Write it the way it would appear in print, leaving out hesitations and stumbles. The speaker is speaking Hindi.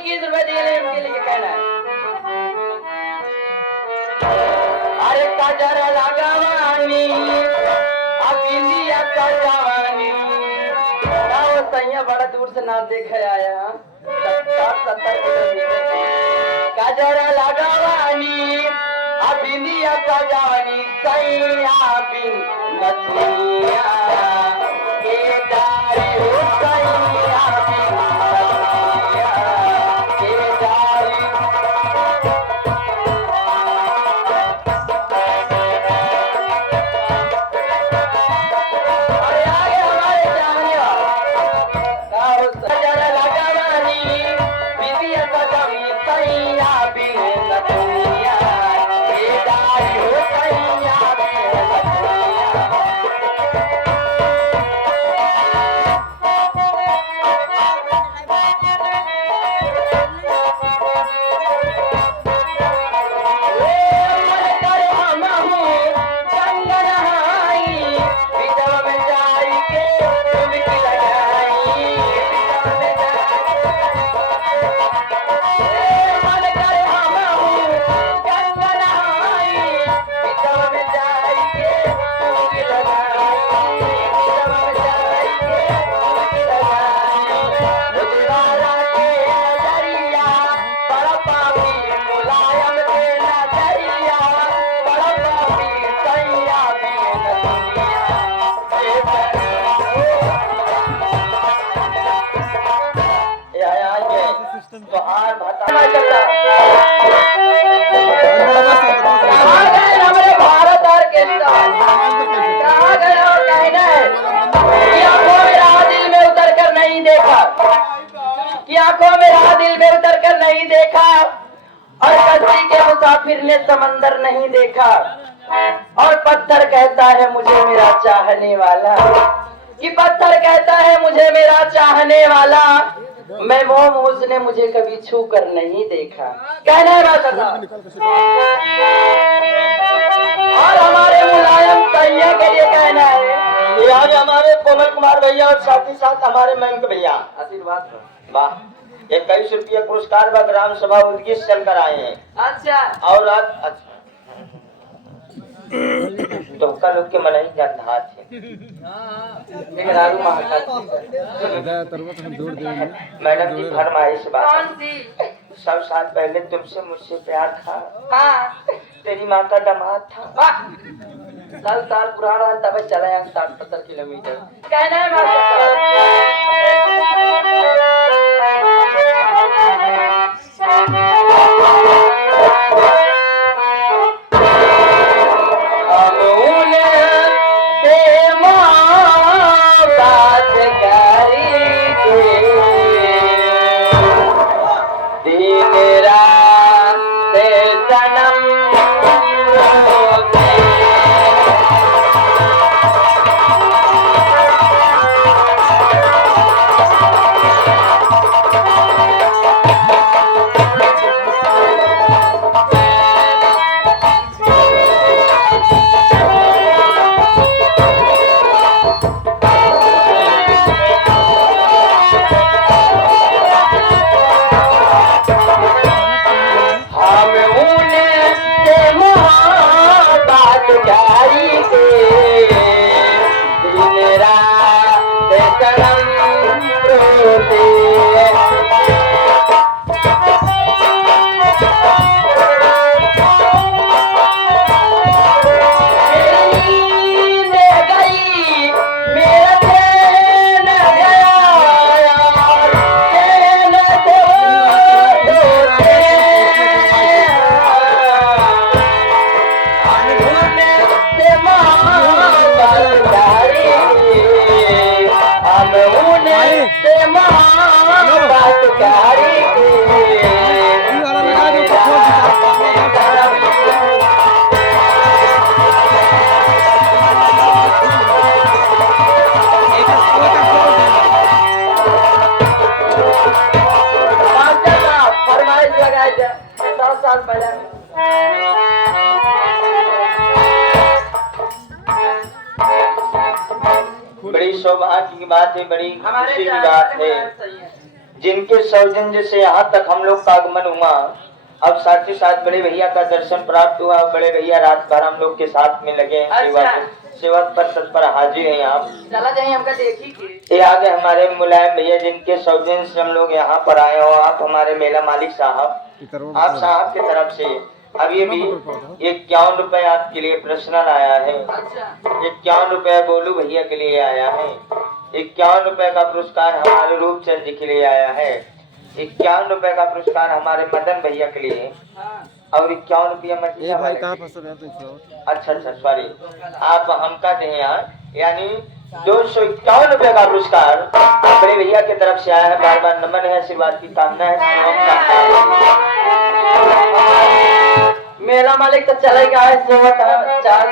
21 रुपए दिए इनके लिए कहना है। अरे काजर लगावानी अब इंडिया का जवानी वो सैया बड़ा दूर से ना देखे आया 70 किलोमीटर काजर लगावानी अब इंडिया का जवानी सैया बिन नथिया के दारी हो सैया बिन नथिया के दारी मुसाफिर ने समंदर नहीं देखा और पत्थर कहता है मुझे मेरा चाहने वाला कि पत्थर कहता है मुझे मेरा चाहने वाला मैं मोम उसने मुझे कभी छू कर नहीं देखा कहना है बात और हमारे मुलायम सैया के लिए कहना है ये आज हमारे कोमल कुमार भैया और साथ ही साथ हमारे मयंक भैया आशीर्वाद वाह 21 रुपया पुरस्कार व ग्राम सभा उद्देश्य चलकर आए हैं। अच्छा और आप अच्छा धोखा लोग के मन ही जाता थे मैडम की फरमाइश बात सब साल पहले तुमसे मुझसे प्यार था। हाँ तेरी माँ का दामाद था। 10 साल पुराना तब चला 60-70 किलोमीटर कहना है बड़ी सौभाग्य की बात है, बड़ी खुशी की बात है जिनके सौजन्य से यहाँ तक हम लोग का आगमन हुआ। अब साथ ही साथ बड़े भैया का दर्शन प्राप्त हुआ। बड़े भैया रात भर हम लोग के साथ में लगे हैं, सेवा पर तत्पर हाजिर हैं। आप चला जाइए, हमका देखी के ये आगे हमारे मुलायम भैया जिनके सौजन्य से हम लोग यहाँ पर आए हो। आप हमारे मेला मालिक साहब, आप साहब की तरफ से अभी भी 51 रुपए आपके लिए पर्सनल आया है। 51 रुपए गोलू भैया के लिए आया है। 51 रुपए का पुरस्कार हमारे रूपचंद जी के लिए आया है। 51 रुपए का पुरस्कार हमारे मदन भैया के लिए और 51 रुपया मछली भाई कहाँ फंसा है? अच्छा सॉरी, आप हम कहते हैं यार, यानी 251 रुपए का पुरस्कार बड़े भैया की तरफ से आया है। बार बार नमन है, आशीर्वाद की कामना है। मेला मालिक तो चलेगा, 4